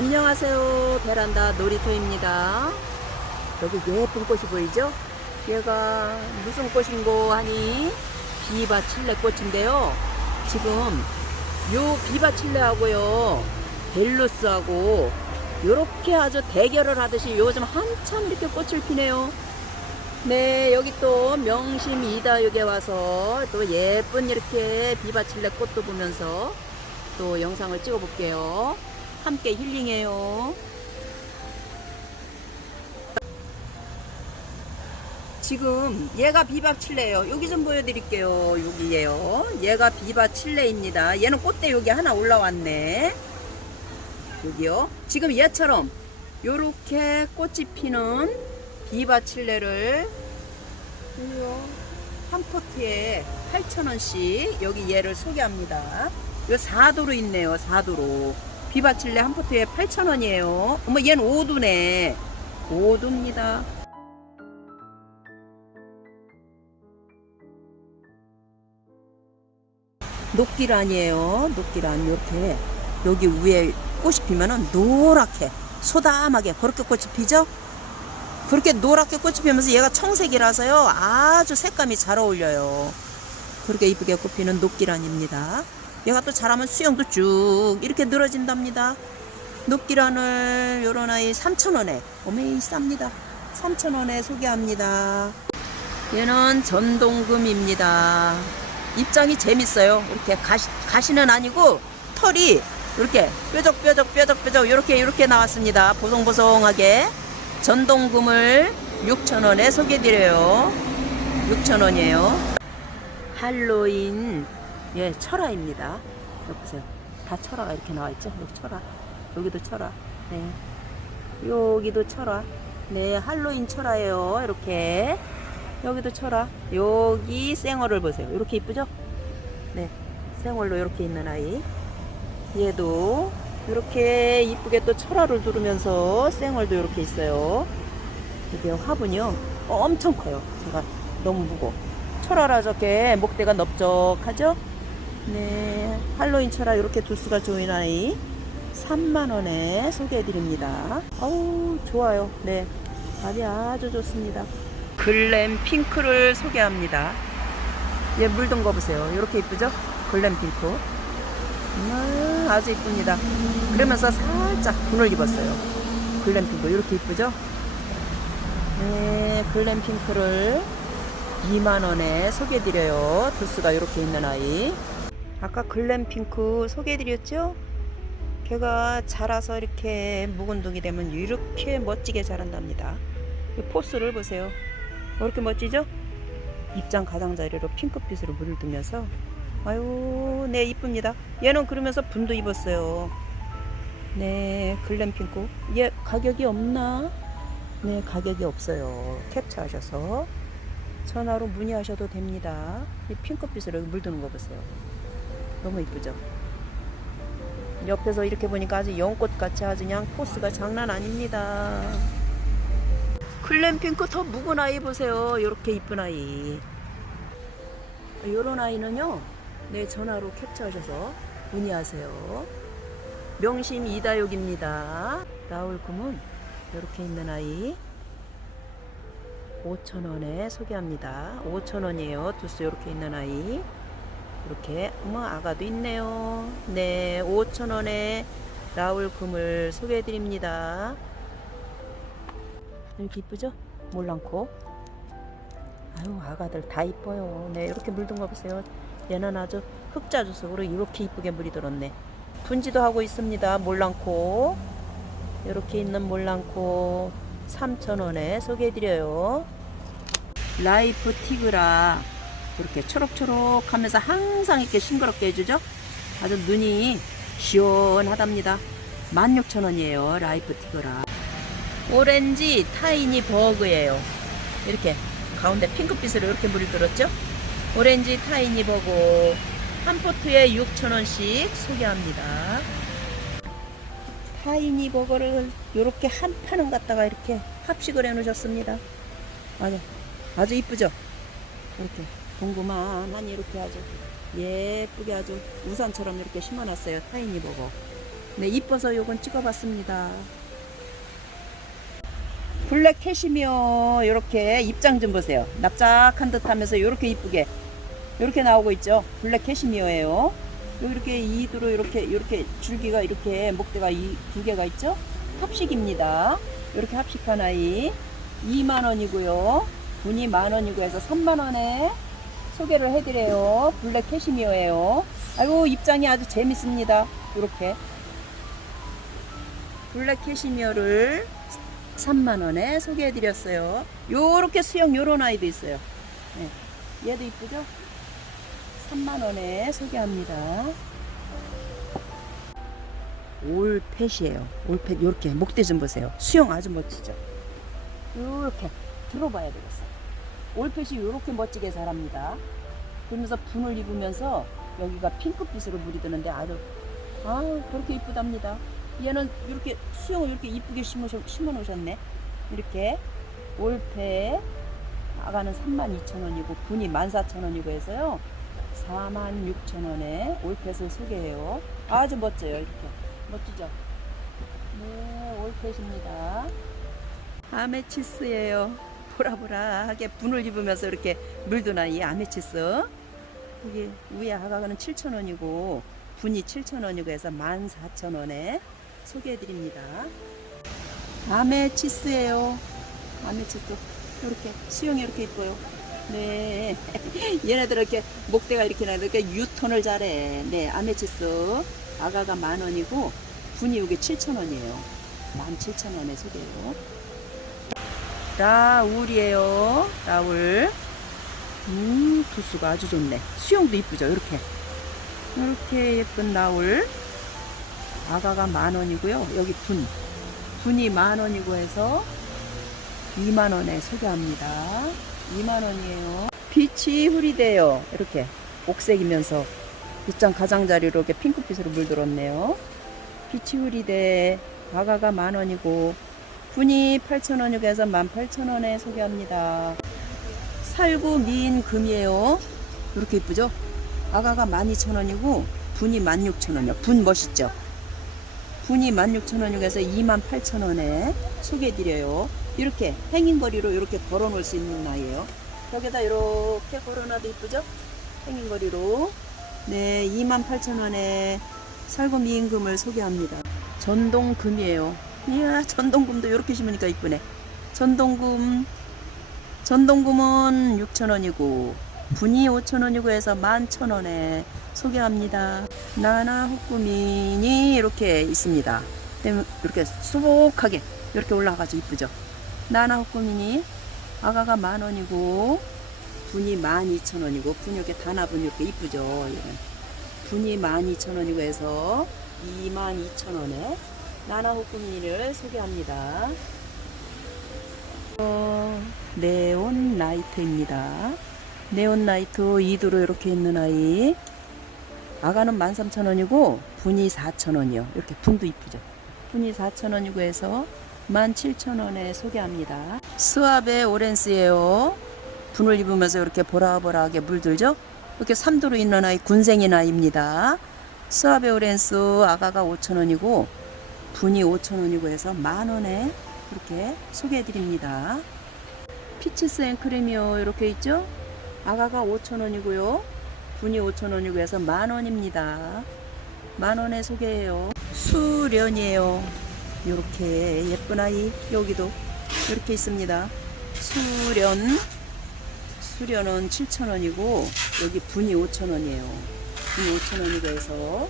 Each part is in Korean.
안녕하세요. 베란다 놀이터입니다. 여기 예쁜 꽃이 보이죠? 얘가 무슨 꽃인고 하니 비바 칠레 꽃인데요. 지금 요 비바 칠레하고요. 벨루스하고 요렇게 아주 대결을 하듯이 요즘 한참 이렇게 꽃을 피네요. 네, 여기 또 명심 이다육에 와서 또 예쁜 이렇게 비바 칠레 꽃도 보면서 또 영상을 찍어 볼게요. 함께 힐링해요. 지금 얘가 비바 칠레예요. 여기 좀 보여드릴게요. 여기에요. 얘가 비바 칠레입니다. 얘는 꽃대 여기 하나 올라왔네. 여기요. 지금 얘처럼 요렇게 꽃이 피는 비바 칠레를. 한 포트에 8,000원씩 여기 얘를 소개합니다. 요 4도로 있네요. 4도로. 비바 칠레 한 포트에 8,000원이에요. 어머 얘는 5두네. 5두입니다. 녹기란이에요. 녹기란 이렇게 여기 위에 꽃이 피면은 노랗게 소담하게 그렇게 꽃이 피죠. 그렇게 노랗게 꽃이 피면서 얘가 청색이라서요 아주 색감이 잘 어울려요. 그렇게 이쁘게 꽃피는 녹기란입니다. 얘가 또 잘하면 수영도 쭉 이렇게 늘어진답니다. 녹기란을 요런 아이 3,000원에 어메이 쌉니다. 3,000원에 소개합니다. 얘는 전동금입니다. 입장이 재밌어요. 이렇게 가시, 가시는 아니고 털이 이렇게 뾰족뾰족 뾰족뾰족 이렇게 이렇게 나왔습니다. 보송보송하게 전동금을 6,000원에 소개드려요. 6,000원이에요. 할로윈 예 철화입니다. 여기 보세요. 다 철화가 이렇게 나와 있죠. 여기 철화. 여기도 철화. 네. 여기도 철화. 네, 할로윈 철화예요. 이렇게. 여기도 철화. 여기 생얼을 보세요. 이렇게 이쁘죠? 네. 생얼로 이렇게 있는 아이. 얘도 이렇게 이쁘게 또 철화를 두르면서 생얼도 이렇게 있어요. 이게 화분이요. 엄청 커요. 제가 너무 무거. 철화라 저게 목대가 넓적하죠? 네. 할로윈 철화 이렇게 두수가 좋은 아이. 3만원에 소개해드립니다. 어우, 좋아요. 네. 밥이 아주 좋습니다. 글램 핑크를 소개합니다. 얘 물든 거 보세요. 이렇게 이쁘죠? 글램 핑크. 음, 아주 이쁩니다. 그러면서 살짝 분을 입었어요. 글램 핑크. 이렇게 이쁘죠? 네, 글램 핑크를 2만원에 소개해드려요. 두수가 이렇게 있는 아이. 아까 글램 핑크 소개해드렸죠? 걔가 자라서 이렇게 묵은둥이 되면 이렇게 멋지게 자란답니다. 이 포스를 보세요. 이렇게 멋지죠? 입장 가장자리로 핑크빛으로 물을 두면서 아유 네 이쁩니다. 얘는 그러면서 분도 입었어요. 네 글램 핑크. 얘 가격이 없나? 네 가격이 없어요. 캡처하셔서 전화로 문의하셔도 됩니다. 이 핑크빛으로 물드는 거 보세요. 너무 이쁘죠? 옆에서 이렇게 보니까 아주 연꽃 같이 아주 그냥 포스가 장난 아닙니다. 클램 핑크 더 묵은 아이 보세요. 이렇게 이쁜 아이. 요런 아이는요. 네, 전화로 캡처하셔서 문의하세요. 명심 이다육입니다. 나올금은 이렇게 있는 아이. 5,000원에 소개합니다. 5,000원이에요. 두수 이렇게 있는 아이. 이렇게 어머 아가도 있네요. 네, 5,000원에 라울 금을 소개해 드립니다. 이렇게 이쁘죠? 몰랑코. 아유, 아가들 다 이뻐요. 네, 이렇게 물든 거 보세요. 얘는 아주 흑자 주석으로 이렇게 이쁘게 물이 들었네. 분지도 하고 있습니다. 몰랑코. 이렇게 있는 몰랑코 3,000원에 소개해 드려요. 라이프 티그라 이렇게 초록초록 하면서 항상 이렇게 싱그럽게 해주죠. 아주 눈이 시원하답니다. 16,000원이에요. 라이프 티그라. 오렌지 타이니 버그예요. 이렇게 가운데 핑크빛으로 이렇게 물이 들었죠. 오렌지 타이니 버그 한 포트에 6,000원씩 소개합니다. 타이니 버거를 이렇게 한 판은 갖다가 이렇게 합식을 해 놓으셨습니다. 아주 아주 이쁘죠? 이렇게 동그만하니 이렇게 아주 예쁘게 아주 우산처럼 이렇게 심어놨어요. 타이니 버거. 네, 이뻐서 요건 찍어봤습니다. 블랙 캐시미어 이렇게 입장 좀 보세요. 납작한 듯 하면서 이렇게 이쁘게 이렇게 나오고 있죠. 블랙 캐시미어예요. 이렇게 이두로 이렇게 이렇게 줄기가 이렇게 목대가 이 두 개가 있죠. 합식입니다. 이렇게 합식한 아이 2만 원이고요. 분이 만 원이고 해서 3만 원에 소개를 해드려요. 블랙 캐시미어예요. 아이고 입장이 아주 재밌습니다. 이렇게 블랙 캐시미어를 3만 원에 소개해드렸어요. 요렇게 수영 요런 아이도 있어요. 네. 얘도 이쁘죠? 3만 원에 소개합니다. 올펫이에요. 올펫 요렇게 목대 좀 보세요. 수영 아주 멋지죠? 요렇게 들어봐야 되겠어요. 올펫이 요렇게 멋지게 자랍니다. 그러면서 분을 입으면서 여기가 핑크빛으로 물이 드는데 아주 아 그렇게 이쁘답니다. 얘는 이렇게 수영을 이렇게 이쁘게 심어, 심어 놓으셨네. 이렇게 올패 아가는 32,000원이고 분이 14,000원이고 해서요. 46,000원에 올펫을 소개해요. 아주 멋져요. 이렇게 멋지죠? 네, 올펫입니다. 아메치스예요. 보라보라하게 분을 입으면서 이렇게 물든 아이 아메치스. 여기 위에 아가는 7,000원이고 분이 7,000원이고 해서 14,000원에 소개해드립니다. 아메치스예요. 아메치스. 이렇게 수영이 이렇게 이뻐요. 네. 얘네들 이렇게 목대가 이렇게 나니까 유턴을 잘해. 네, 아메치스. 아가가 만 원이고 분이 이게 7,000원이에요. 17,000원에 소개해요. 라울이에요. 라울. 음, 두수가 아주 좋네. 수영도 이쁘죠? 이렇게. 이렇게 예쁜 라울. 아가가 만 원이고요. 여기 분. 분이 만 원이고 해서 2만 원에 소개합니다. 2만 원이에요. 빛이 흐리대요. 이렇게 옥색이면서 입장 가장자리로 이렇게 핑크빛으로 물들었네요. 빛이 흐리대. 아가가 만 원이고 분이 8천 원이고 해서 18,000원에 소개합니다. 살구 미인 금이에요. 이렇게 이쁘죠? 아가가 12,000원이고 분이 16,000원이요. 분 멋있죠? 분이 16,000원이고 해서 28,000원에 소개해드려요. 이렇게 행인거리로 이렇게 걸어놓을 수 있는 아이예요. 여기다 이렇게 걸어놔도 이쁘죠? 행인거리로. 네, 28,000원에 살구 미인금을 소개합니다. 전동금이에요. 이야, 전동금도 이렇게 심으니까 이쁘네. 전동금. 전동금은 6,000원이고, 분이 5,000원이고 해서 11,000원에 소개합니다. 나나 후꾸민이 이렇게 있습니다. 이렇게 수복하게 이렇게 올라가가지고 이쁘죠. 나나 후꾸민이 아가가 만 원이고 분이 만 이천 원이고 분이 이렇게 단화분이 이렇게 이쁘죠. 분이 만 이천 원이고 해서 2만 이천 원에 나나 후꾸민이를 소개합니다. 어, 네온 라이트입니다. 네온 라이트 2도로 이렇게 있는 아이. 아가는 13,000원이고 분이 4,000원이요. 이렇게 분도 이쁘죠. 분이 4,000원이고 해서 17,000원에 소개합니다. 스왑의 오렌스예요. 분을 입으면서 이렇게 보라보라하게 물들죠. 이렇게 3도로 있는 아이 군생인 아이입니다. 스왑의 오렌스 아가가 5,000원이고 분이 5,000원이고 해서 만원에 이렇게 소개해 드립니다. 피치스 앤크림이요. 이렇게 있죠. 아가가 5,000원이고요. 분이 5,000원이고 해서 만원입니다. 만원에 소개해요. 수련이에요. 이렇게 예쁜 아이 여기도 이렇게 있습니다. 수련 수련은 7,000원이고 여기 분이 5,000원이에요. 분이 5,000원이고 해서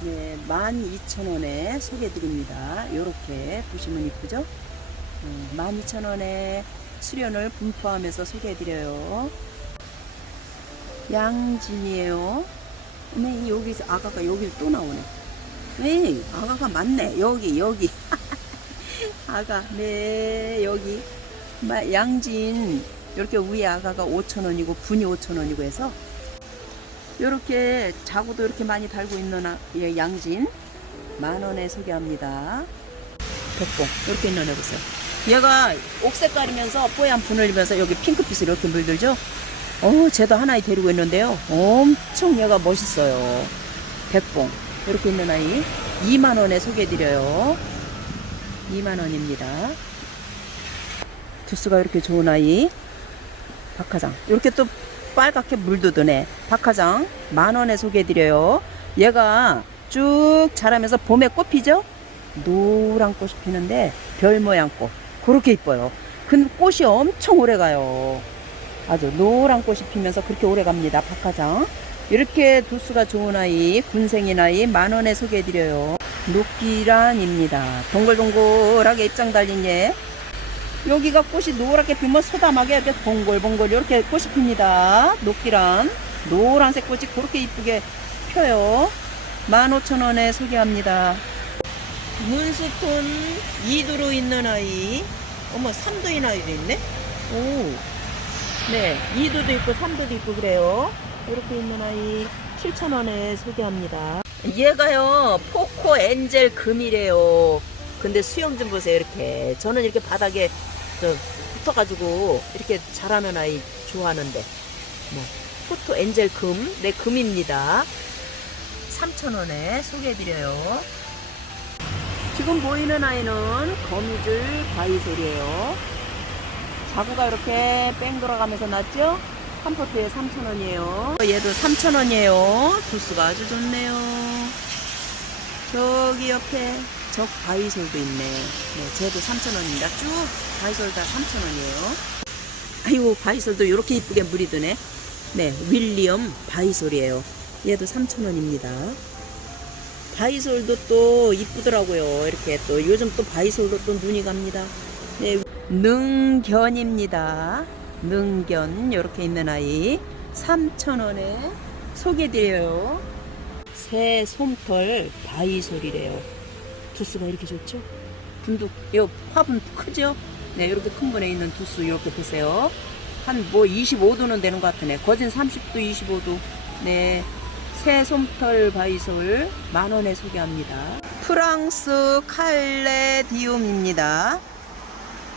네, 12,000원에 소개드립니다. 이렇게 보시면 이쁘죠? 어, 12,000원에 수련을 분포하면서 소개해드려요. 양진이에요. 네, 여기서 아가가 여기 또 나오네. 네, 아가가 많네. 여기, 여기. 아가, 네, 여기. 마- 양진, 이렇게 위에 아가가 5,000원이고, 분이 5,000원이고 해서, 이렇게 자구도 이렇게 많이 달고 있는 아- 예, 양진. 만원에 소개합니다. 벽봉. 이렇게 애 보세요. 얘가 옥색깔이면서 뽀얀 분을 입면서 여기 핑크빛을 이렇게 물들죠? 어, 쟤도 하나에 데리고 있는데요. 엄청 얘가 멋있어요. 백봉. 이렇게 있는 아이. 2만 원에 소개해드려요 2만 원입니다 두수가 이렇게 좋은 아이 박하장 이렇게 또 빨갛게 물도 드네. 박하장 만원에 소개해드려요. 얘가 쭉 자라면서 봄에 꽃 피죠? 노란 꽃이 피는데 별 모양 꽃. 그렇게 이뻐요. 근 꽃이 엄청 오래 가요. 아주 노란 꽃이 피면서 그렇게 오래 갑니다. 박하장. 이렇게 두수가 좋은 아이 군생인 아이 만원에 소개해드려요. 녹기란입니다. 동글동글하게 입장 달린 얘 여기가 꽃이 노랗게 피면 소담하게 이렇게 봉골봉골 이렇게 꽃이 핍니다. 녹기란 노란색 꽃이 그렇게 이쁘게 펴요. 15,000원에 소개합니다. 문수톤 2두로 있는 아이. 어머, 3두인 아이도 있네? 오. 네, 2두도 있고 3두도 있고 그래요. 이렇게 있는 아이 7,000원에 소개합니다. 얘가요, 포코 엔젤 금이래요. 근데 수영 좀 보세요, 이렇게. 저는 이렇게 바닥에 저 붙어가지고 이렇게 자라는 아이 좋아하는데. 뭐, 포토 엔젤 금. 네, 금입니다. 3,000원에 소개해드려요. 지금 보이는 아이는 거미줄 바이솔이에요. 자구가 이렇게 뺑 돌아가면서 났죠? 한 포트에 3,000원이에요. 얘도 3,000원이에요. 도수가 아주 좋네요. 저기 옆에 저 바이솔도 있네. 네, 쟤도 3,000원입니다. 쭉 바이솔 다 3,000원이에요. 아이고, 바이솔도 이렇게 이쁘게 물이 드네. 네, 윌리엄 바이솔이에요. 얘도 3,000원입니다. 바이솔도 또 이쁘더라고요. 이렇게 또 요즘 또 바이솔도 또 눈이 갑니다. 네, 능견입니다. 능견 이렇게 있는 아이 3,000원에 소개드려요. 새 솜털 바이솔이래요. 두수가 이렇게 좋죠? 분도 요 화분 크죠? 네, 이렇게 큰 분에 있는 두수 이렇게 보세요. 한 뭐 25도는 되는 것 같으네. 거진 30도, 25도. 네. 새 솜털 바이솔 만 원에 소개합니다. 프랑스 칼레디움입니다.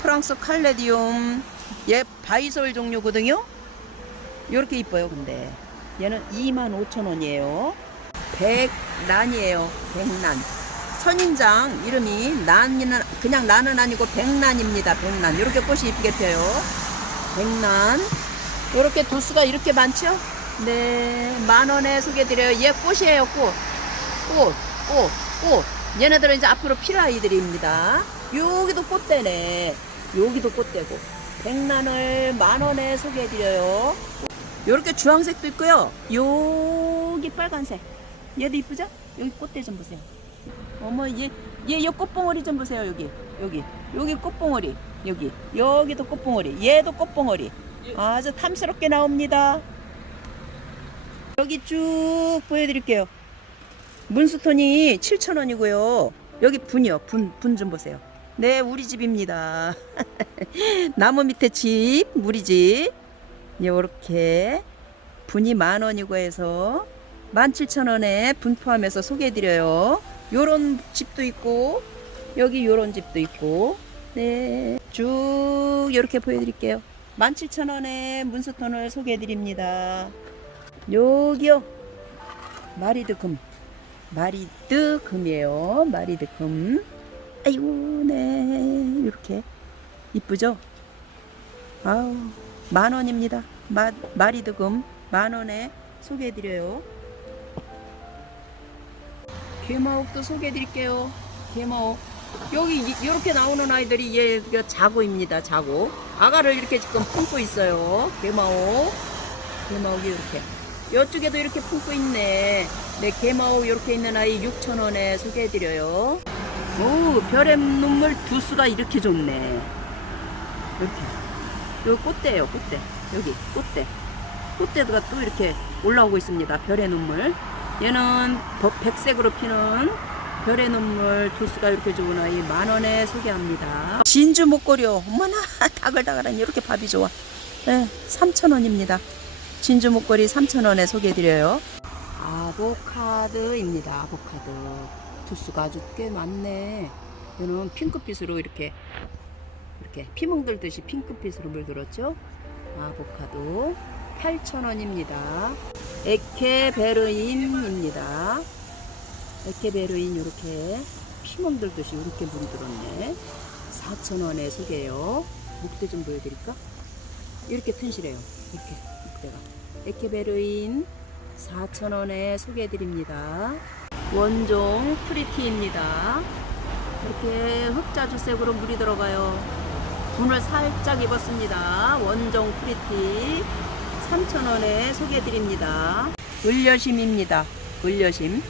프랑스 칼레디움 얘 바이솔 종류거든요. 이렇게 이뻐요, 근데 얘는 25,000원이에요. 백란이에요. 백란. 선인장 이름이 난이는 그냥 난은 아니고 백란입니다. 백란. 이렇게 꽃이 이쁘게 펴요. 백란. 이렇게 도수가 이렇게 많죠? 네, 만 원에 소개드려요. 얘 꽃이에요, 꽃. 꽃, 꽃, 꽃. 얘네들은 이제 앞으로 필 아이들입니다. 여기도 꽃대네. 여기도 꽃대고. 백란을 만 원에 소개해드려요. 요렇게 주황색도 있고요. 여기 빨간색. 얘도 이쁘죠? 여기 꽃대 좀 보세요. 어머, 얘, 얘, 요 꽃봉오리 좀 보세요, 여기. 여기. 여기 꽃봉오리. 여기. 여기도 꽃봉오리. 얘도 꽃봉오리. 아주 탐스럽게 나옵니다. 여기 쭉 보여드릴게요. 문수톤이 7,000원이고요. 여기 분이요. 분, 분 좀 보세요. 네, 우리 집입니다. 나무 밑에 집, 우리 집. 요렇게 분이 만 원이고 해서 17,000원에 분 포함해서 소개해드려요. 요런 집도 있고, 여기 요런 집도 있고, 네. 쭉 이렇게 보여드릴게요. 17,000원에 문수톤을 소개해드립니다. 여기요. 마리드 금. 마리드 금이에요. 마리드 금. 아이고, 네. 이렇게. 이쁘죠? 아우, 만 원입니다. 마, 마리드 금. 만 원에 소개해드려요. 개마옥도 소개해드릴게요. 개마옥. 여기 이- 이렇게 나오는 아이들이 얘가 자고입니다. 자고. 아가를 이렇게 지금 품고 있어요. 개마옥. 개마옥이 이렇게. 이쪽에도 이렇게 품고 있네. 네, 개마옥 이렇게 있는 아이 6,000원에 소개해드려요. 오, 별의 눈물 두 수가 이렇게 좋네. 이렇게. 여기 꽃대예요, 꽃대. 여기, 꽃대. 꽃대가 또 이렇게 올라오고 있습니다. 별의 눈물. 얘는 버- 백색으로 피는 별의 눈물 두수가 이렇게 좋은 아이 만 원에 소개합니다. 진주 목걸이요. 어머나 다글다글한 이렇게 밥이 좋아. 네, 3천 원입니다. 진주 목걸이 3천 원에 소개해드려요. 아보카드입니다. 아보카드 두수가 아주 꽤 많네. 얘는 핑크빛으로 이렇게 이렇게 피멍 들듯이 핑크빛으로 물들었죠. 아보카도 8,000원입니다. 에케베르인입니다. 에케베르인 이렇게 피멍 들듯이 이렇게 물이 들었네. 4,000원에 소개요. 목대 좀 보여드릴까? 이렇게 튼실해요. 이렇게 목대가. 에케베르인 4,000원에 소개해드립니다. 원종 프리티입니다. 이렇게 흑자주색으로 물이 들어가요. 분을 살짝 입었습니다. 원종 프리티 3,000원에 소개해드립니다. 을려심입니다. 을려심.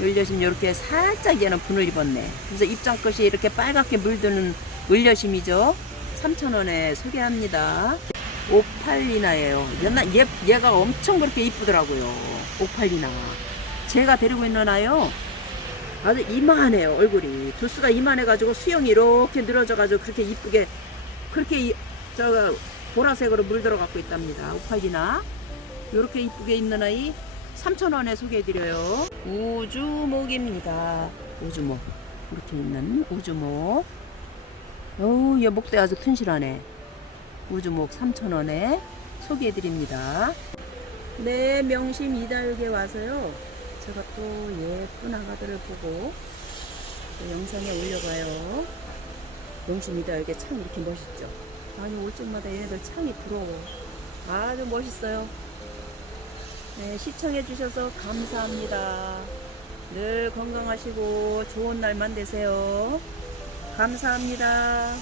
을려심 이렇게 살짝 얘는 분을 입었네. 그래서 입장 끝이 이렇게 빨갛게 물드는 을려심이죠. 3,000원에 소개합니다. 오팔리나예요. 얘나- 얘, 얘가 엄청 그렇게 이쁘더라고요. 오팔리나. 제가 데리고 있는 아요. 아주 이만해요 얼굴이. 두수가 이만해가지고 수영이 이렇게 늘어져가지고 그렇게 이쁘게 그렇게 이, 저 보라색으로 물들어 갖고 있답니다 오팔리나 이렇게 이쁘게 있는 아이 3,000원에 소개해드려요. 우주목입니다. 우주목. 이렇게 있는 우주목. 어우, 얘 목대 아주 튼실하네. 우주목 3,000원에 소개해드립니다. 네, 명심 이다육에 와서요. 제가 또 예쁜 아가들을 보고 또 영상에 올려봐요. 명심 이다육에 참 이렇게 멋있죠. 아니, 올 적마다 얘네들 참이 부러워. 아주 멋있어요. 네, 시청해 주셔서 감사합니다. 늘 건강하시고 좋은 날만 되세요. 감사합니다.